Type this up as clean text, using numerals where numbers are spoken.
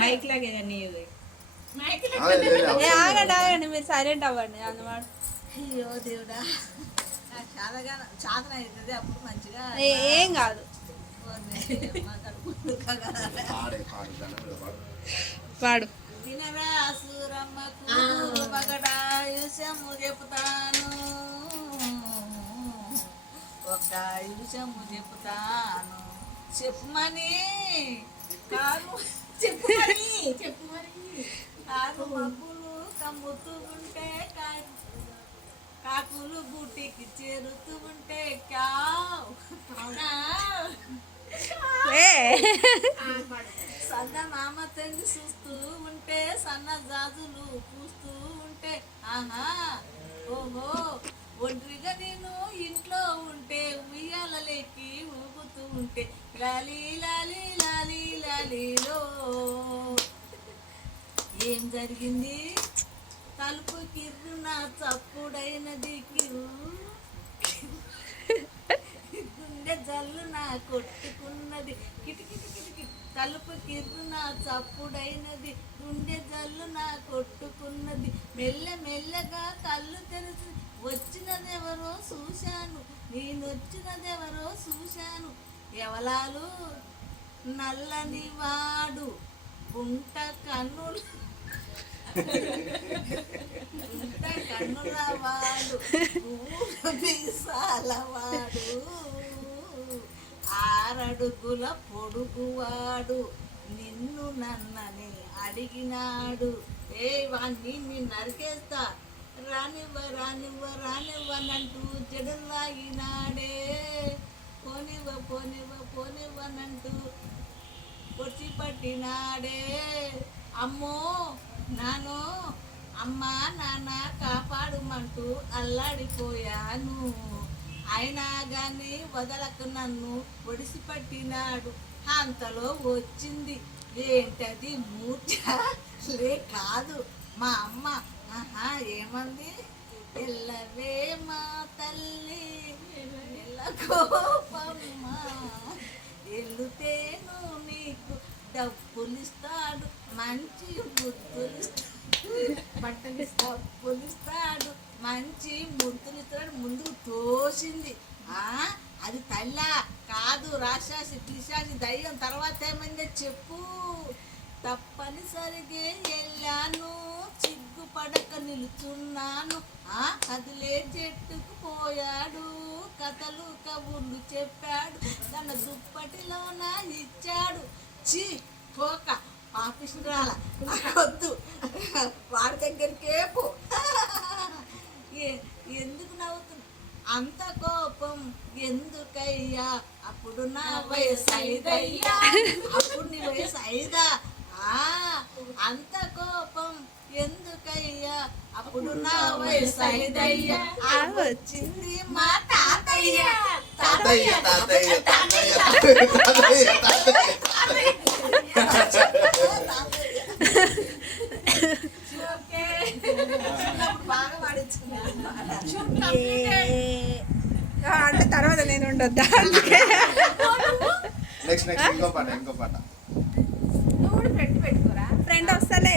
Mic లాగే ఆగండి మీరు సైలెంట్ అవ్వండి అన్నమాట. అయ్యో దేవుడా చాదన అవుతుంది అప్పుడు మంచిగా ఏం కాదు. పాడు. వినరా సూరమ్మకు మగడాయుషము చెప్తాను, ఒక ఆయుషము చెప్తాను, చెప్పమని కాను చెప్పమని కాను మబ్బులు కమ్ముతూ ఉంటే కాకులు బూటికి చేరుతూ ఉంటే సన్న మామ తండ్రి చూస్తూ ఉంటే సన్న జాజులు పూస్తూ ఉంటే ఆహా ఓహో ఒంటరిగా నేను ఇంట్లో ఉంటే ఉయ్యాలలేకి ఊగుతూ ఉంటే లాలీ లాలీ లాలీ లాలీలో ఏం జరిగింది? తలుపు కిర్రు నా చప్పుడైనది కిర్రు గుండె జల్లు నా కొట్టుకున్నది కిటికిటి కిటికి తలుపు కిర్రు నా చప్పుడైనది గుండె జల్లు నా కొట్టుకున్నది మెల్ల మెల్లగా కళ్ళు తెరిచి వచ్చినదెవరో చూశాను, నేనొచ్చినదెవరో చూశాను, ఎవలాలు నల్లని వాడు గుంట కన్నుల వాడు మీసాలవాడు 6 అడుగుల పొడుగువాడు నిన్ను నన్నని అడిగినాడు, ఏ వాణ్ణి నేను నరికేస్తా రానివ్వనంటూ జడలాగినాడే, పోనివ్వనంటూ పొడిచి పట్టినాడే, అమ్మో నానో అమ్మా నాన్న కాపాడుమంటూ అల్లాడిపోయాను, అయినా గాని వదలకు నన్ను ఒడిసి పట్టినాడు, అంతలో వచ్చింది ఏంటది మూర్ఛ లే కాదు మా అమ్మ, ఆహా ఏమంది? ఎల్లవే మా తల్లి కోపమ్మ ఎల్లుతేను నీకు డబ్బులిస్తాడు, మంచి డబ్బులిస్తాడు, మంచి ముద్దులిస్తాడు, ముందుకు తోసింది. అది తల్లా కాదు రాక్షసి పిశాచి దయ్యం, తర్వాత ఏమైందో చెప్పు. తప్పనిసరిగా వెళ్ళాను, సిగ్గుపడక నిలుచున్నాను, కదిలే చెట్టుకు పోయాడు, కథలు కబుర్లు చెప్పాడు, తన దుప్పటిలోన ఇచ్చాడు, చీ పోక ఆఫీసురాల వద్దు వాడి దగ్గరికే పో. ఎందుకు నవ్వుతున్నా? అంత కోపం ఎందుకయ్యా? అప్పుడు నా వయసు 5 అయ్యా, అప్పుడు నీ వయసు 5. అంత కోపం ఎందుకయ్యా? అప్పుడు నా వయసు 5 అయ్యా, వచ్చింది మా తాతయ్య తాతయ్య తాతయ్య తాతయ్య అంటే తర్వాత నేను ఉండొద్దా? నెక్స్ట్ ఇంకో పాట ఫ్రెండ్ వస్తలే.